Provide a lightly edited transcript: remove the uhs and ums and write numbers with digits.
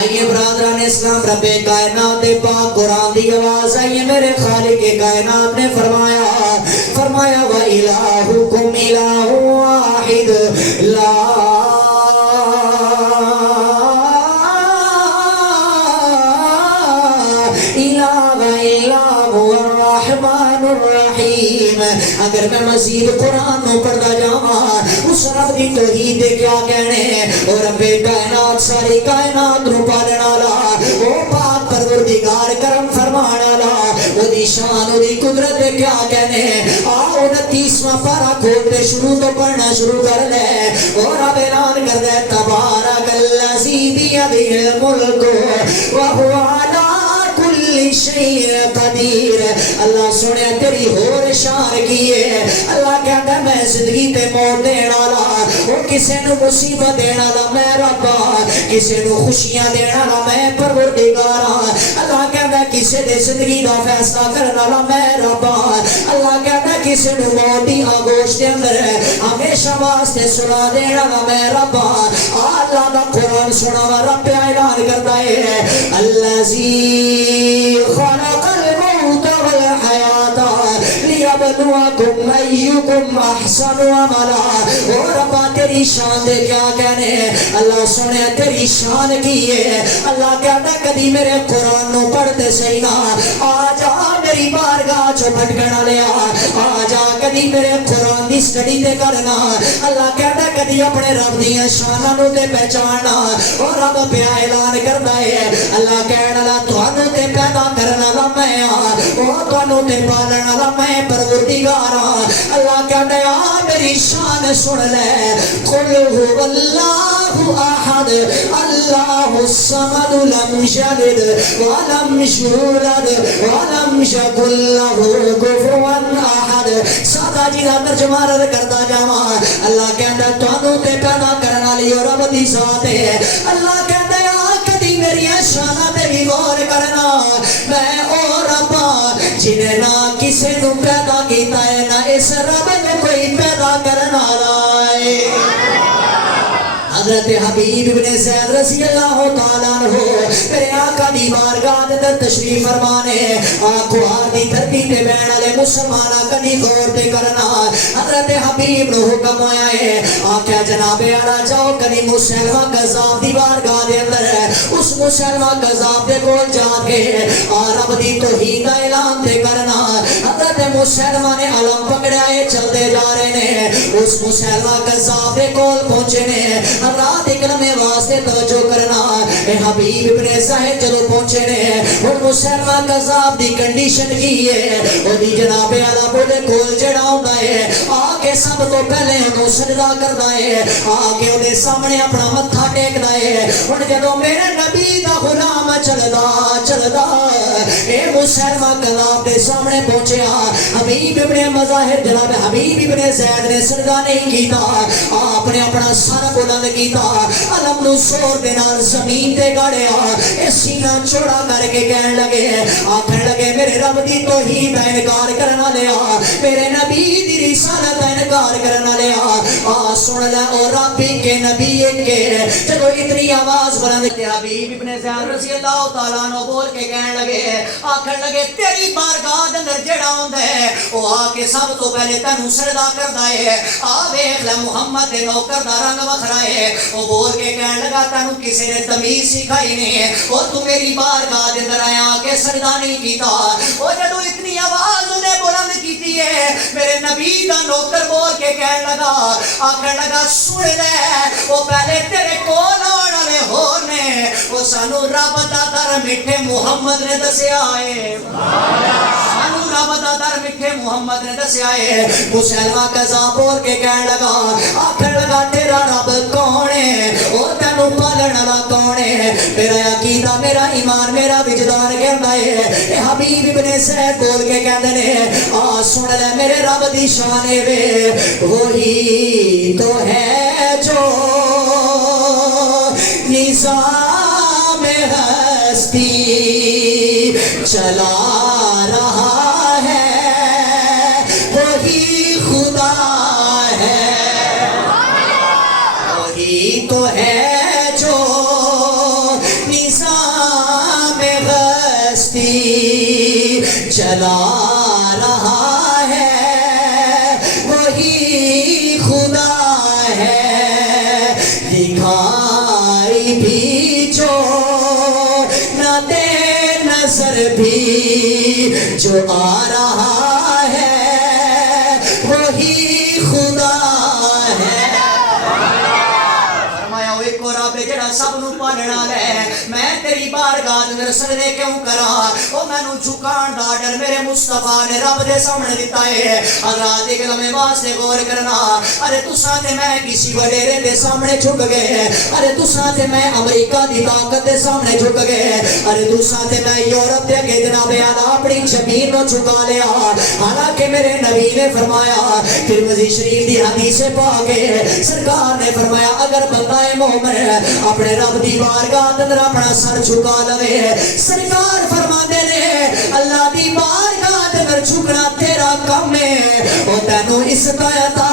یہ برادران اسلام رب کائنات پاک قرآن دی آواز آئی میرے خالق کائنات نے فرمایا وَإِلَٰهُكُمْ إِلَٰهٌ وَاحِدٌ لَا إِلَٰهَ إِلَّا هُوَ الرَّحْمَٰنُ الرَّحِيمُ۔ اگر میں مزید قرآن نو پڑھتا جاواں اس رب دی توحید دے کیا کہنے اور رب کائنات ساری کائنات نو پالن والا او پاک پروردگار کرم فرمان والا او دی شان او دی قدرت دے کیا کہنے آؤ 29واں پارہ کھول کے شروع تو پڑھنا شروع کر لے اور رب اعلان کر دے تبارک الذی بیدہ الملک وہو علی کل شیء قدیر۔ اللہ سنے تیری ہور شان کی ہے، اللہ کہتا ہے میں زندگی تے موت دینا والا اور کسے نو مصیبت دینا والا میں رب، کسے نو خوشیاں دینا والا میں پروردگار۔ اللہ کہتا ہے کسے دے زندگی دا فیصلہ کرنا والا میں رب، اللہ کہتا ہے کسے نو موت دی آغوش دے اندر ہمیشہ واسطے سنا دینا والا میں رب۔ اللہ دا قرآن سنا وا رب اعلان کرتا ہے الذی خلق الموت والحیات لیبلوکم ایکم احسن عملا۔ اور ربا تیری شان دے کیا کہنے اللہ سنے تیری شان کی ہے۔ اللہ کہتا کدی میرے قرآن نو پڑھتے صحیح نا آ جا میری بارگاہ چو بھٹکنا لیا آ جا کدی میرے قرآن دی سٹڈی تے کرنا۔ اللہ کہتا کدی اپنے رب دی شاناں نو تے پہچاننا اور رب پیا اعلان کردا ہے اللہ کہنا لا تانوں تے پیدا کرنا والا میں او تانوں تے پالن والا میں پروردگار۔ اللہ کہتا ہے آ میری شان سن لے قل هو اللہ احد اللہ الصمد لم یلد ولم یولد ولم یکن له کفوا احد۔ سادہ جی دا ترجمہ رد کرتا جاواں اللہ کہتا ہے تانوں تے پیدا کرن والی رب دی ذات ہے۔ اللہ کہتا ہے آ کدی میری شاناں تے بھی غور کرنا میں او رب جنہیں نہ کسے نو پیدا کیتا ہے نہ اس رب نے کوئی پیدا کرنا رائے۔ حضرت حبیب ابن زید رضی اللہ تعالیٰ عنہ میرے آقا دی بارگاہ در تشریف فرمانے آنکھوں آدھی دھرتی پہ بین والے مسلمانہ کنی غور تے کرنا۔ حضرت حبیب نو حکم آیا ہے آقا جناب اعلیٰ جاؤ کنی مسلمہ قذاب دی بارگاہ دے اندر اس مسلمہ قذاب دے کول جا کے رب دی توحید دا اعلان تے کرنا۔ حضرت مسلمہ نے علم پکڑائے چل دے جا رہے نے اس مسلمہ قذاب دے کول پہنچے نے رات اکرم واسطے توجہ کرنا اے حبیب ابن زید جلو پہنچے نے اور مسلمہ قذاب دی کنڈیشن کی ہے اور دی جناب اعلیٰ بولے کول جڑا ہوتا ہے آکے سب تو پہلے انہوں سجدہ کرنا ہے آکے انہیں سامنے اپنا متھا ٹیکنا ہے اور جدو میرے نبی دا غلام چلدا اے مسلمہ قذاب دے سامنے پہنچے حبیب ابن مظاہر جناب حبیب ابن زید نے سجدہ نہیں کیتا آپ نے اپنا سر بلند کیتا علم نو سور دے نال زمین تے گاڑیا اے سینہ چوڑا کر کے کہن لگے آکھن لگے میرے رب دی توحید دا انکار کرنا لیا میرے نبی دی رسالت دا انکار کرنا لیا سن لے او ربی کے نبی کے جدو اتنی آواز بلند تے حبیب ابن زید رضی اللہ تعالیٰ عنہ بول کے کہن لگے آکھن لگے تیری بارگاہ دے اندر جڑا ہوندا ہے او آ کے سب تو پہلے تینوں سجدہ کردا ہے آ ویکھ لے محمد دے نوکر دا رنگ وکھرا ہے وہ بول کے کہنے لگا تینوں کسی نے تمیز سکھائی نہیں اور تو میری بارگاہ دے اندر آیا کہ سجدہ نہیں کیتا اور جدو اتنی آواز انہیں بلند کیتی ہے میرے نبی دا نوکر بول کے کہنے لگا آکھنے لگا سن لے وہ پہلے تیرے کول آن والے ہونے وہ سانو رب دا در میٹھے محمد نے دسیا ہے سانو رب دا در میٹھے محمد نے دسیا ہے مسلمہ قذاب بول کے کہنے لگا آکھنے لگا تیرا رب کون ہے اور تینو پالن والا کون ہے میرا عقیدہ میرا ایمان میرا وجدان کہندا ہے اے حبیب ابن زید بول کے کہندے نے سن لے میرے رب دی شان ہے وہی تو ہے جو نظام ہستی چلا رہا ہے وہی خدا ہے وہی تو ہے جو ہستی چلا رہا ہے وہی خدا ہے دکھائی بھی جو نہ دے نظر بھی جو آ رہا ہے وہی خدا ہے فرمایا وہ ایک اور رب ہے جڑا سب نو پالنا لے میں تیری بارگاہ اندر سجدے کیوں کراں او مینوں جھکان دا ڈر میرے مصطفیٰ نے رب دے سامنے دتا ہے حضرات ایک لمحے واسطے غور کرنا ارے تساں تے میں کسی وڈیرے دے سامنے جھک گئے ارے تساں تے میں امریکہ دی طاقت دے سامنے جھک گئے ارے تساں تے میں یورپ دے اگے جناب اعلیٰ اپنی زمین نو جھکا لیا حالانکہ میرے نبی نے فرمایا ترمذی شریف دی حدیث پاک ہے سرکار نے فرمایا اگر بندہ مومن اپنے رب دی بارگاہ اندر اپنا سر جھکا لوے سرکار فرماندے نے اللہ دی بارگاہ اندر جھکنا تیرا کم ہے او تینوں عزت عطا